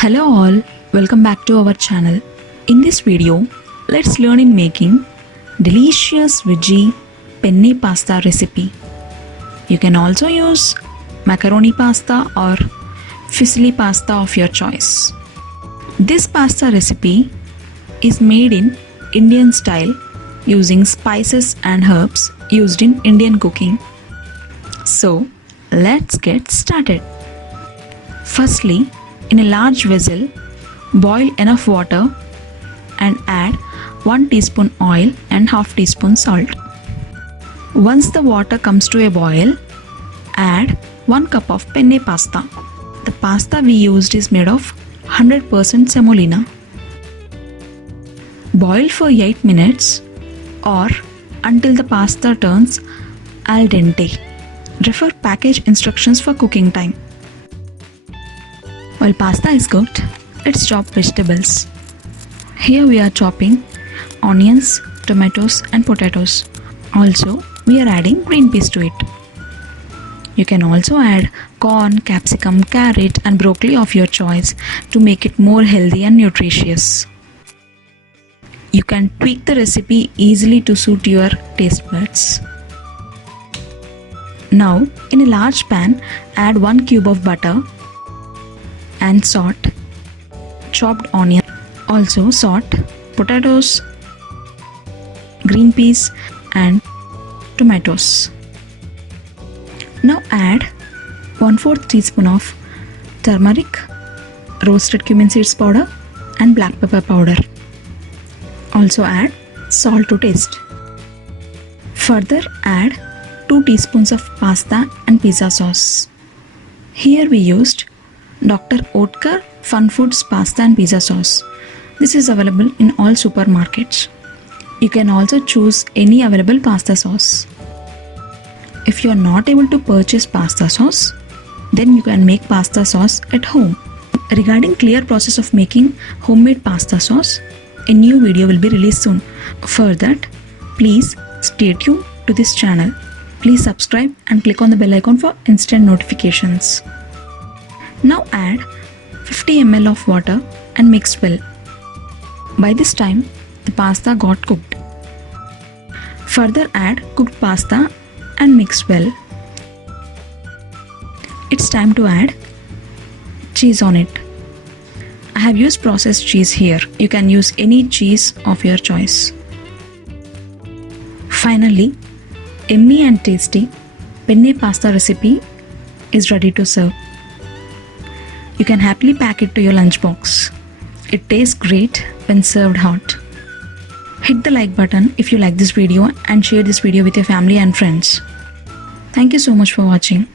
Hello all, welcome back to our channel. In this video, let's learn in making delicious veggie penne pasta recipe. You can also use macaroni pasta or fusilli pasta of your choice. This pasta recipe is made in Indian style using spices and herbs used in Indian cooking. So, let's get started. Firstly, in a large vessel, boil enough water and add 1 teaspoon oil and half teaspoon salt. Once the water comes to a boil, add 1 cup of penne pasta. The pasta we used is made of 100% semolina. Boil for 8 minutes or until the pasta turns al dente. Refer package instructions for cooking time. While pasta is cooked, let's chop vegetables. Here we are chopping onions, tomatoes and potatoes. Also, we are adding green peas to it. You can also add corn, capsicum, carrot and broccoli of your choice to make it more healthy and nutritious. You can tweak the recipe easily to suit your taste buds. Now, in a large pan, add 1 cube of butter and salt, chopped onion, also salt, potatoes, green peas and tomatoes. Now add 1/4 teaspoon of turmeric, roasted cumin seeds powder and black pepper powder. Also add salt to taste. Further add 2 teaspoons of pasta and pizza sauce. Here we used Dr. Oetker Fun Foods pasta and pizza sauce. This is available in all supermarkets. You can also choose any available pasta sauce. If you are not able to purchase pasta sauce, then you can make pasta sauce at home. Regarding clear process of making homemade pasta sauce, a new video will be released soon. For that, please stay tuned to this channel. Please subscribe and click on the bell icon for instant notifications. Now add 50 ml of water and mix well. By this time, the pasta got cooked. Further add cooked pasta and mix well. It's time to add cheese on it. I have used processed cheese here. You can use any cheese of your choice. Finally, yummy and tasty penne pasta recipe is ready to serve. You can happily pack it to your lunchbox. It tastes great when served hot. Hit the like button if you like this video and share this video with your family and friends. Thank you so much for watching.